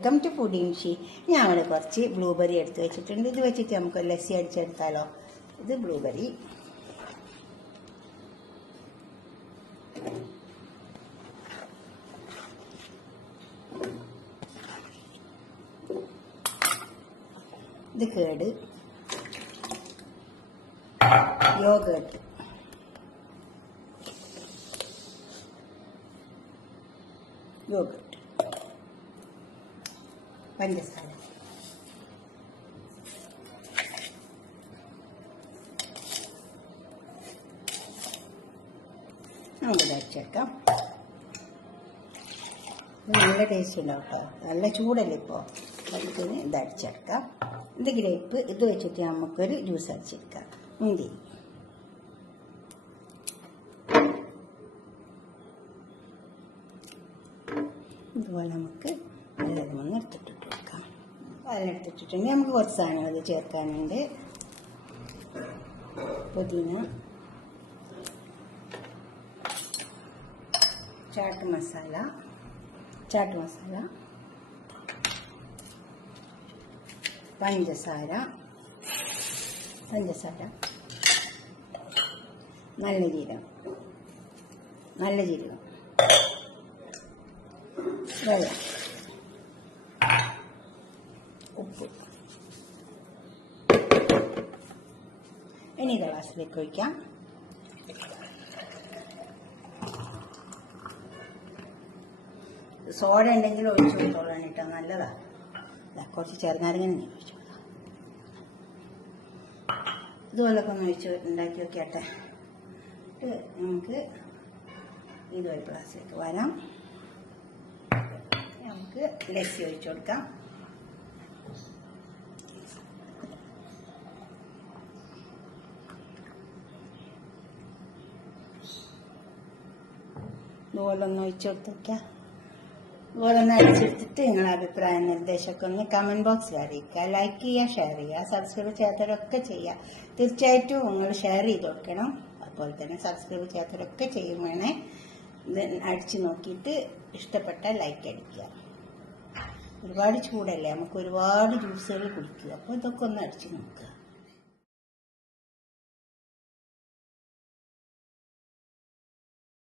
Welcome to ഫുഡിൻഷി. ഞാൻ അവിടെ കുറച്ച് ബ്ലൂബെറി എടുത്ത് വെച്ചിട്ടുണ്ട്. ഇത് വെച്ചിട്ട് നമുക്ക് ലസ്സി അടിച്ചെടുത്താലോ. ഇത് ബ്ലൂബെറി, ഇത് കേട്, യോഗട്ട്, പഞ്ചസാര, നമുക്ക് അടിച്ചെടുക്കാം. നല്ല ടേസ്റ്റ് ഉണ്ടാവും കേട്ടോ. നല്ല ചൂടല്ലേ ഇപ്പോൾ. അതിന് ഇത് അടിച്ചെടുക്കാം. ഇത് ഗ്രേപ്പ്. ഇത് വെച്ചിട്ട് നമുക്കൊരു ജ്യൂസ് അടിച്ചെടുക്കാം. മുന്തിരി, ഇതുപോലെ നമുക്ക് വെള്ളം എടുത്തിട്ടിട്ട് വെക്കാം. പാലെടുത്തിട്ടുണ്ടെങ്കിൽ നമുക്ക് കുറച്ച് സാധനങ്ങൾ ഇത് ചേർക്കാനുണ്ട്. പുതിന, ചാട്ട് മസാല, പഞ്ചസാര, നല്ല ജീരകം, വെള്ളം, ഉപ്പ്. ഇനി ഗ്ലാസ്സിലേക്ക് ഒഴിക്കാം. സോഡ ഉണ്ടെങ്കിൽ ഒഴിച്ചു കൊടുത്തോളാൻ കേട്ടോ, നല്ലതാ. കുറച്ച് ചെറുനാരങ്ങനെ ഒഴിച്ചു കൊടുക്കാം. ഇതുപോലൊക്കെ ഒന്ന് ഒഴിച്ച് ഉണ്ടാക്കി വെക്കട്ടെ. നമുക്ക് ഇതുപോലെ ഗ്ലാസ്സിലേക്ക് വരാം. നമുക്ക് ലസ്സി ഒഴിച്ചു കൊടുക്കാം. ഇതുപോലെ ഒന്ന് ഒഴിച്ചു കൊടുത്തേക്കാം. ഇതുപോലെ ഒന്ന് അടിച്ചെടുത്തിട്ട് നിങ്ങളുടെ അഭിപ്രായ നിർദ്ദേശമൊക്കെ ഒന്ന് കമന്റ് ബോക്സിൽ അറിയിക്കുക. ലൈക്ക് ചെയ്യുക, ഷെയർ ചെയ്യുക, സബ്സ്ക്രൈബ് ചെയ്യാത്തവരൊക്കെ ചെയ്യുക. തീർച്ചയായിട്ടും നിങ്ങൾ ഷെയർ ചെയ്ത് കൊടുക്കണം. അതുപോലെ തന്നെ സബ്സ്ക്രൈബ് ചെയ്യാത്തവരൊക്കെ ചെയ്യും വേണേ. ഇത് അടിച്ച് നോക്കിയിട്ട് ഇഷ്ടപ്പെട്ടാൽ ലൈക്ക് അടിക്കുക. ഒരുപാട് ചൂടല്ലേ, നമുക്ക് ഒരുപാട് ജ്യൂസുകൾ കുടിക്കുക. അപ്പോൾ ഇതൊക്കെ ഒന്ന് അടിച്ച് നോക്കുക.